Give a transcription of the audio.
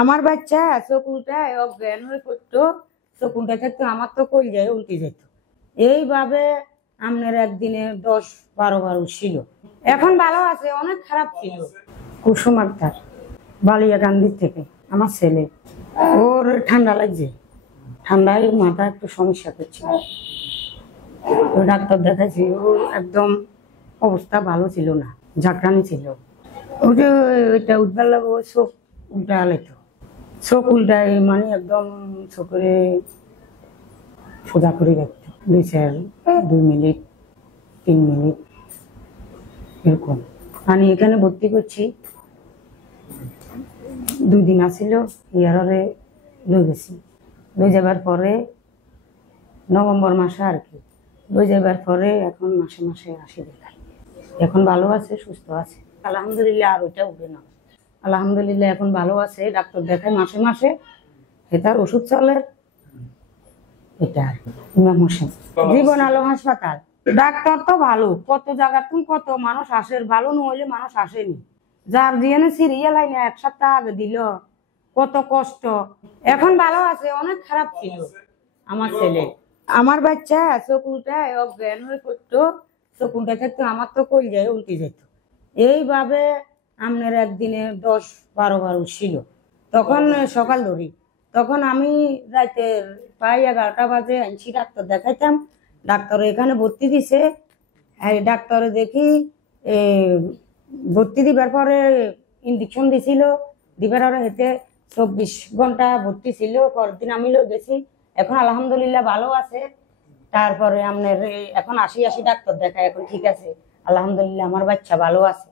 আমার বাচ্চা চোখ উল্টায় অজ্ঞান হয়ে পড়তো, চোখ উল্টায় থাকতো, আমার তো কই যায় উল্টে যেত। এইভাবে আপনার একদিনে 10-12 বার উঠছিল। এখন ভালো আছে, অনেক খারাপ ছিল। কুসুম আক্তার, বালিয়াকান্দির থেকে। আমার ছেলে, ওর ঠান্ডা লাগছে, ঠান্ডায় মাথা একটু সমস্যা করছিল, ডাক্তার দেখাচ্ছি। ওর একদম অবস্থা ভালো ছিল না, ঝাঁকড়ানি ছিল। ওইটা উঠবার লাগে, ওই চোখ উল্টা আলাইতো, চোখ উল্টায় মানে একদম চোখে সোজা করে রাখতো 2 মিনিট 3 মিনিট এরকম। আমি এখানে ভর্তি করছি, 2 দিন আসিল, ইয়ারে লই গেছি। লই যাবার পরে নভেম্বর মাসে আর কি, লই যাবার পরে এখন মাসে মাসে আসি দেখাই। এখন ভালো আছে, সুস্থ আছে আলহামদুলিল্লাহ। আর ওইটা উঠে না আলহামদুলিল্লাহ, এখন ভালো আছে। ডাক্তার দেখায় মাসে মাসে, এটার ওষুধ চলে। এটা ইমাম হোসেন জীবন আলো হাসপাতাল। ডাক্তার তো ভালো, কত জায়গা তুমি কত মানুষ আসে, ভালো নইলে মানুষ আসেনি। যার দিয়ে সিরিয়াল আইনে 1 সপ্তাহ আগে দিল, কত কষ্ট। এখন ভালো আছে, অনেক খারাপ ছিল আমার ছেলে। আমার বাচ্চা চোখ উল্টায় অজ্ঞান হয়ে পড়তো, চোখ উল্টায় থাকতো, আমার তো কই যায় উল্টে যেত। এইভাবে আপনার একদিনে 10-12 বার উঠছিল। তখন সকাল ধরি, তখন আমি রাতে প্রায় 11টা বাজে আনছি, ডাক্তার দেখাইতাম। ডাক্তার এখানে ভর্তি দিছে। ডাক্তারে দেখি ভর্তি দিবার পরে ইঞ্জেকশন দিছিল, দিবার পরে হেঁটে 24 ঘন্টা ভর্তি ছিল। পরের দিন আমি গেছি, এখন আলহামদুলিল্লাহ ভালো আছে। তারপরে আপনার এখন আসি ডাক্তার দেখায়, এখন ঠিক আছে আলহামদুলিল্লাহ, আমার বাচ্চা ভালো আছে।